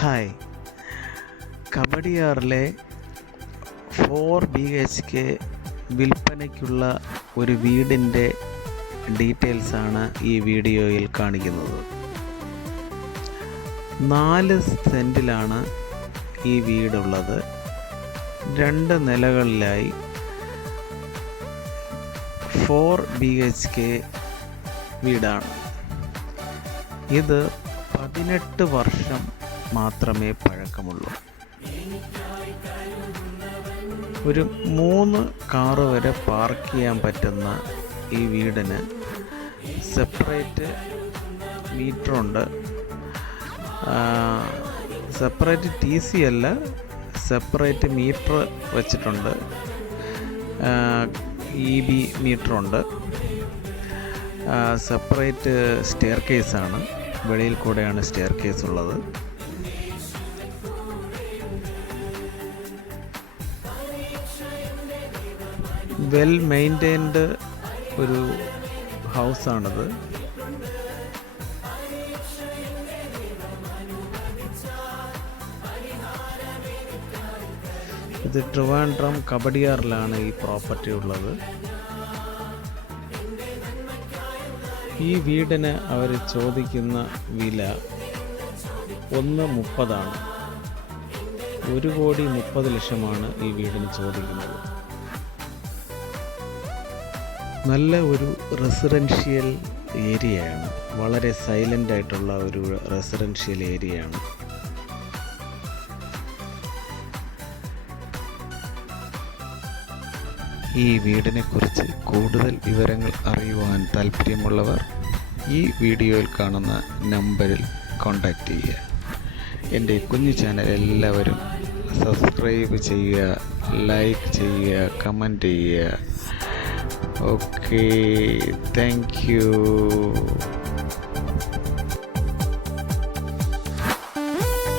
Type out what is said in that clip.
Hi, കവടിയാറിലെ 4 BHK വിൽപ്പനയ്ക്കുള്ള ഒരു വീടിൻ്റെ ഡീറ്റെയിൽസാണ് ഈ വീഡിയോയിൽ കാണിക്കുന്നത്. 4 സെൻറ്റിലാണ് ഈ വീടുള്ളത്. 2 നിലകളിലായി 4 BHK വീടാണ്. ഇത് 18 വർഷം മാത്രമേ പഴക്കമുള്ളൂ. ഒരു 3 കാറ് വരെ പാർക്ക് ചെയ്യാൻ പറ്റുന്ന ഈ വീടിന് സെപ്പറേറ്റ് മീറ്ററുണ്ട്. സെപ്പറേറ്റ് TC അല്ല, സെപ്പറേറ്റ് മീറ്റർ വച്ചിട്ടുണ്ട്. EB മീറ്ററുണ്ട്. സെപ്പറേറ്റ് സ്റ്റെയർ കേസാണ്, വെളിയിൽ കൂടെയാണ് സ്റ്റെയർ കേസ് ഉള്ളത്. വെൽ മെയിൻറ്റൈൻഡ് ഒരു ഹൗസാണിത്. ഇത് ട്രിവാൻഡ്രം കവടിയാറിലാണ് ഈ പ്രോപ്പർട്ടി ഉള്ളത്. ഈ വീടിന് അവർ ചോദിക്കുന്ന വില 1.30 ആണ്. 1,30,00,000 ഈ വീടിന് ചോദിക്കുന്നത്. നല്ല ഒരു റെസിഡൻഷ്യൽ ഏരിയയാണ്. വളരെ സൈലൻ്റ് ആയിട്ടുള്ള ഒരു റെസിഡൻഷ്യൽ ഏരിയയാണ്. ഈ വീടിനെക്കുറിച്ച് കൂടുതൽ വിവരങ്ങൾ അറിയുവാൻ താല്പര്യമുള്ളവർ ഈ വീഡിയോയിൽ കാണുന്ന നമ്പറിൽ കോൺടാക്റ്റ് ചെയ്യുക. എൻ്റെ കുഞ്ഞു ചാനൽ എല്ലാവരും സബ്സ്ക്രൈബ് ചെയ്യുക, ലൈക്ക് ചെയ്യുക, കമൻറ്റ് ചെയ്യുക. Okay, thank you.